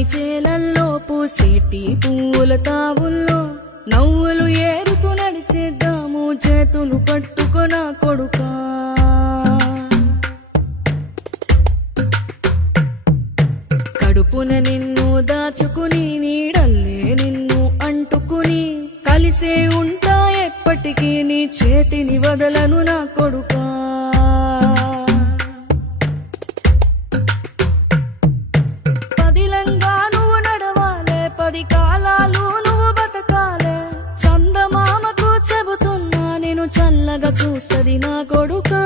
పచ్చని చేలల్లో పూసేటి పూల తావుల్లో నవ్వులు ఏరుతూ నడిచేద్దాము చేతులు పట్టుకొన కొడుకా కడుపున నిన్ను దాచుకుని నీడల్లే నిన్ను అంటుకుని కలిసే ఉంటా ఎప్పటికీ నీ చేతిని వదలను నా కొడుకా పదిలంగా నువ్వు నడవాలే 10 కాలాలు నువ్వు బతకాలే చందమామకు చెబుతున్నా నేను చల్లగా చూస్తది నా కొడుకా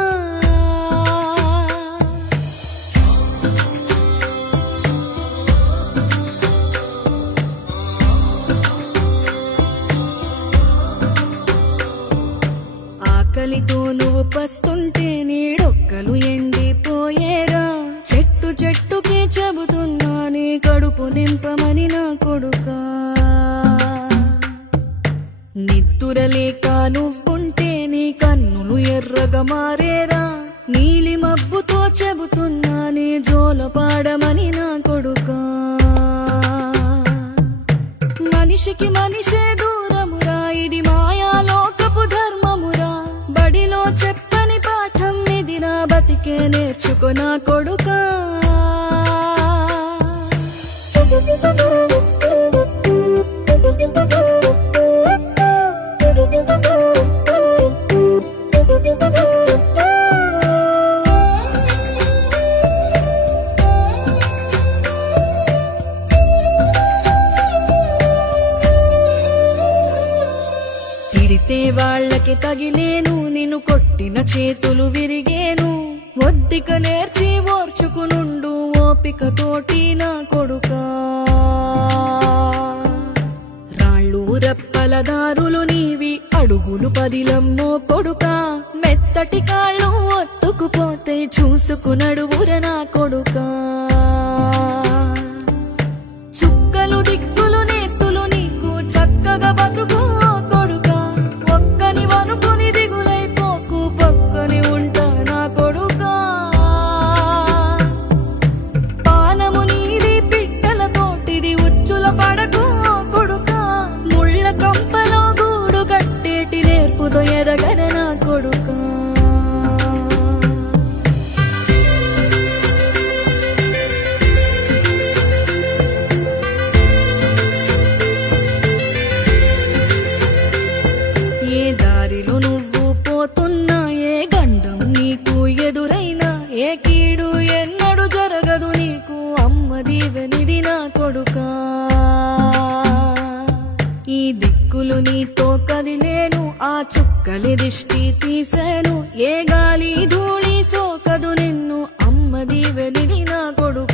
ఆకలితో నువ్వు పస్తుంటే నీడొక్కలు ఎండిపోయేరా చెట్టు చెట్టుకే చెబుతున్నా నీ కడుపు నింపమని నా కొడుకా నిద్దురలేక నువ్వుంటే నీ కన్నులు ఎర్రగా మారేరా నీలి మబ్బుతో చెబుతున్నా నీ జోల పాడమని నా కొడుకా మనిషికి మనిషే దూరమురా ఇది మాయాలోకపు ధర్మమురా బడిలో చెప్పని పాఠం నిదిరా బతికే నేర్చుకో నా కొడుకా తిడితే వాళ్ళకి తగిలేను నిన్ను కొట్టిన చేతులు విరిగేను ఒద్దిక నేర్చి ఓర్చుకునుండు ఓపికతోటి నా కొడుకా రాళ్ళు రప్పల దారులు నీవి అడుగులు పదిలమ్మో కొడుకా మెత్తటి కాళ్ళు ఒత్తుకుపోతే చూసుకునడువుర నా కొడుకా చుక్కలు దిక్కులు నేస్తులు నీకు చక్కగా బతుకు కొడుకా ఒక్కని వనుకుని దిగులైపోకు పక్కని ఉంటా నా కొడుకా పానము నీది పిట్టల తోటిది ఉచ్చుల పడకు కొడుకా ముళ్ళ కంపలో గూడు కట్టేటి నేర్పుతో ఎదగర నా కొడుకా ఏ దారిలో నువ్వు పోతున్నా ఏ గండం నీకు ఎదురైనా ఏ కీడు ఎన్నడు జరగదు నీకు అమ్మ దీవెనిది నా కొడుకా ఈ దిక్కులు నీతో కదిలేను ఆ చుక్కలి దిష్టి తీసేను ఏ గాలి ధూళి సోకదు నిన్ను అమ్మ దీవెనిది నా కొడుకా